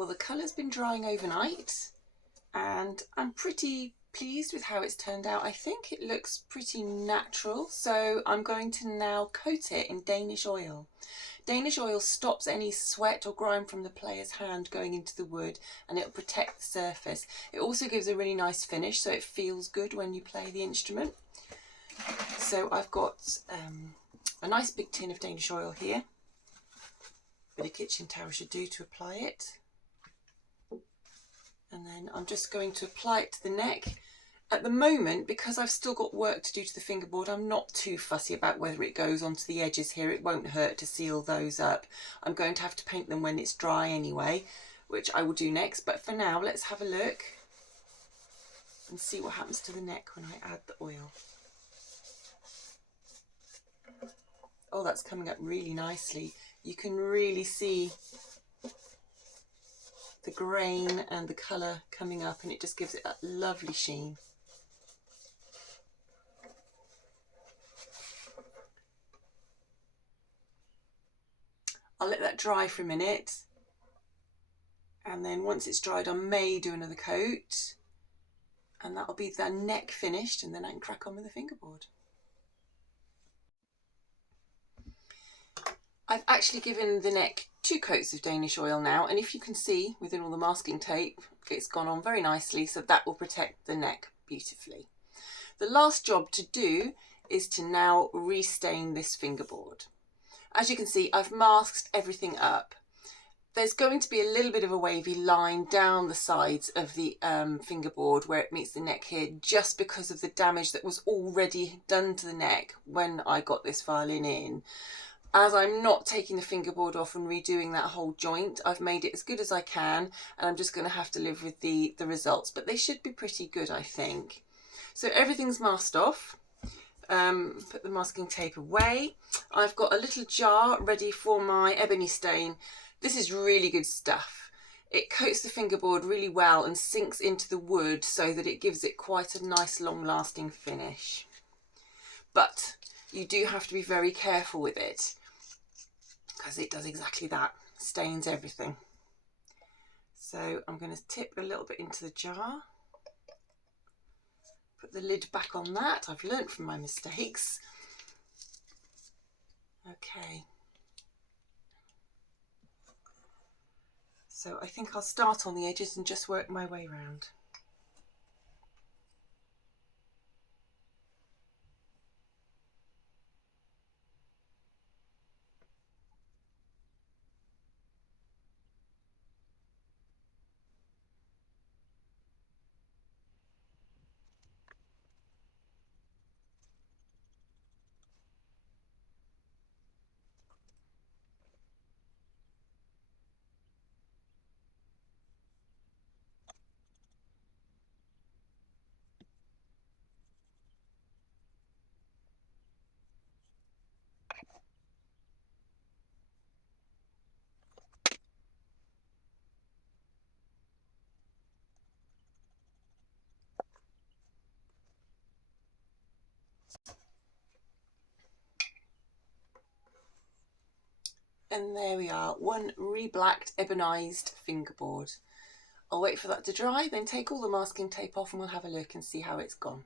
Well, the colour's been drying overnight and I'm pretty pleased with how it's turned out. I think it looks pretty natural, so I'm going to now coat it in Danish oil. Danish oil stops any sweat or grime from the player's hand going into the wood, and it'll protect the surface. It also gives a really nice finish, so it feels good when you play the instrument. So I've got a nice big tin of Danish oil here. A bit of kitchen towel should do to apply it. And then I'm just going to apply it to the neck. At the moment, because I've still got work to do to the fingerboard, I'm not too fussy about whether it goes onto the edges here. It won't hurt to seal those up. I'm going to have to paint them when it's dry anyway, which I will do next. But for now, let's have a look and see what happens to the neck when I add the oil. Oh, that's coming up really nicely. You can really see the grain and the colour coming up, and it just gives it that lovely sheen. I'll let that dry for a minute, and then once it's dried I may do another coat, and that'll be the neck finished, and then I can crack on with the fingerboard. I've actually given the neck 2 coats of Danish oil now, and if you can see within all the masking tape, it's gone on very nicely, so that will protect the neck beautifully. The last job to do is to now restain this fingerboard. As you can see, I've masked everything up. There's going to be a little bit of a wavy line down the sides of the fingerboard where it meets the neck here, just because of the damage that was already done to the neck when I got this violin in. As I'm not taking the fingerboard off and redoing that whole joint, I've made it as good as I can, and I'm just going to have to live with the results, but they should be pretty good, I think. So everything's masked off. Put the masking tape away. I've got a little jar ready for my ebony stain. This is really good stuff. It coats the fingerboard really well and sinks into the wood so that it gives it quite a nice long-lasting finish. But you do have to be very careful with it, because it does exactly that, stains everything. So I'm going to tip a little bit into the jar. Put the lid back on that. I've learnt from my mistakes. Okay. So I think I'll start on the edges and just work my way around. And there we are, one re-blacked ebonised fingerboard. I'll wait for that to dry, then take all the masking tape off and we'll have a look and see how it's gone.